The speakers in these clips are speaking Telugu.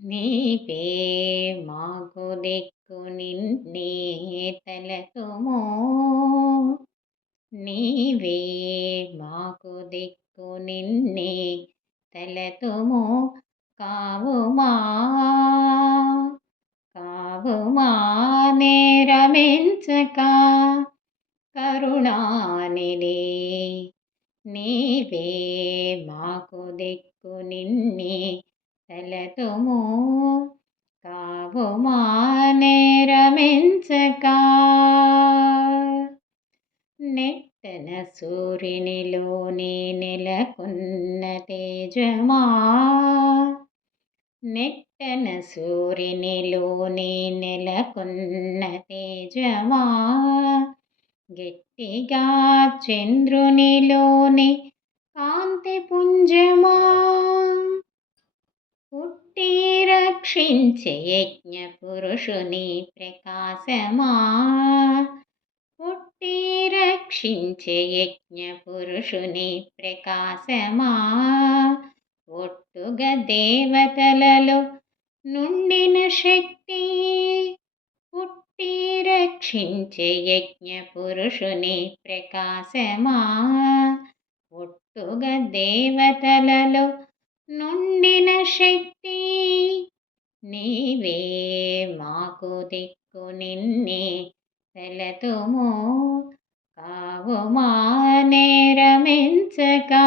నీవే మాకు దిక్కు నిన్నే తలతుము నీవే మాకు దిక్కు నిన్నే తలతుము కావుమా కావుమా నేరమించక కరుణానిది నీవే మాకు దిక్కు నిన్నే తలతుము కావుమా రమించక నెట్టన సూర్యునిలోని నెలకొన్న తేజమా. నెట్టన సూర్యునిలోని నెలకొన్న తేజమా. గట్టిగా చంద్రునిలోని కాంతి పుంజమా. పుట్టి రక్షించే యజ్ఞ పురుషుని ప్రకాశమా పుట్టి రక్షించే యజ్ఞ పురుషుని ప్రకాశమా ఒట్టుగా దేవతలలో నుండిన శక్తి పుట్టి రక్షించే యజ్ఞ పురుషుని ప్రకాశమా ఒట్టుగా దేవతలలో నుండిన శక్తి నీవే మాకు దిక్కు నిన్నే తెలతుము కావుమా నేరమించగా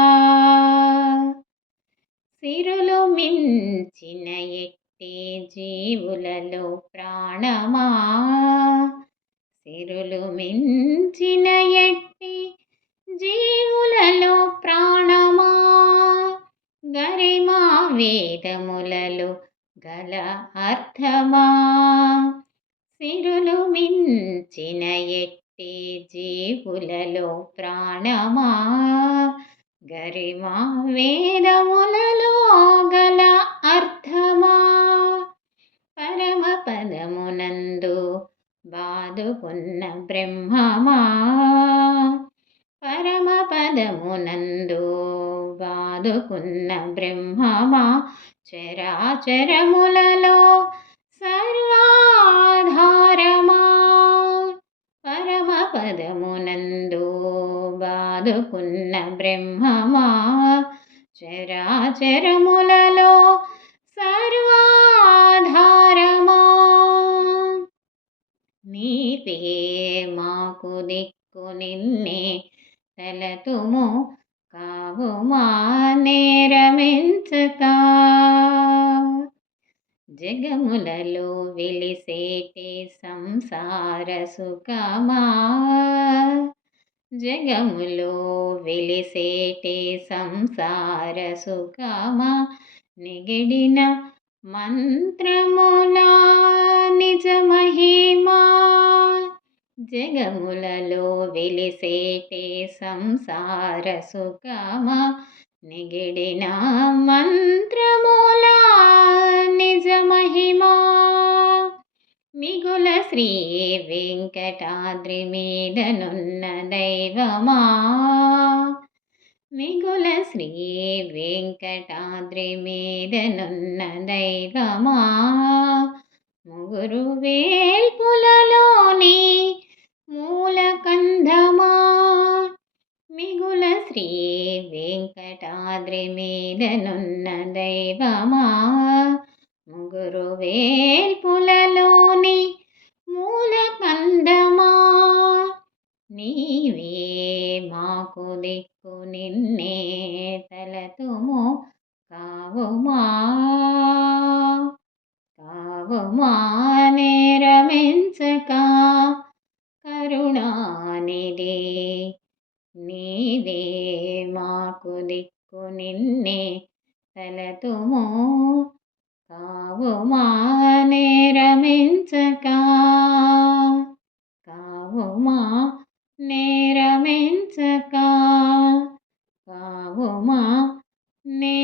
సిరులు మించిన ఎట్టి జీవులలో ప్రాణమా? సిరులు మించిన ఎట్టి జీవులలో ప్రాణమా? గరిమా వేదములలో గల అర్థమా? సిరులు మించిన ఎట్టి జీవులలో ప్రాణమా? గరిమా వేదములలో గల అర్థమా? పరమ పదమునందు బాదుకున్న బ్రహ్మమా? పరమ పదమునందు బాదుకున్న బ్రహ్మమా? చరాచరములలో సర్వాధారమా? పరమ పదమునందు బాదుకున్న బ్రహ్మమా? చరాచరములలో సర్వాధారమా? నీవే మాకు దిక్కు నిన్నే తలతుము. కావుమా నేరమించక జగములలో వెలిసేటి సంసార సుఖమా. జగములో వెలిసేటి సంసార సుఖమా. నిగిడిన మంత్రమునా నిజ జగములలో వెలిసేటే సంసార సుఖమా. నిగిడిన మంత్రమూలా నిజ మహిమా. మిగుల శ్రీ వెంకటాద్రి మీదనున్న దైవమా. మిగుల శ్రీ వెంకటాద్రి మీదనున్న దైవమా. ముగురు వేల్పులలోని మూలకంధమా మిగుల శ్రీ వెంకటాద్రి మీదనున్న దైవమా? ముగురు వేల్పులలోని మూలకందమా? నీవే మాకు దిక్కు నిన్నే తలతుము కావుమా? కావుమా నేరమించక నిదే నీదే మాకు దిక్కు నిన్నే తలతుము. కావు మానే రమించక కావు మా నేరమించక కావు మా నే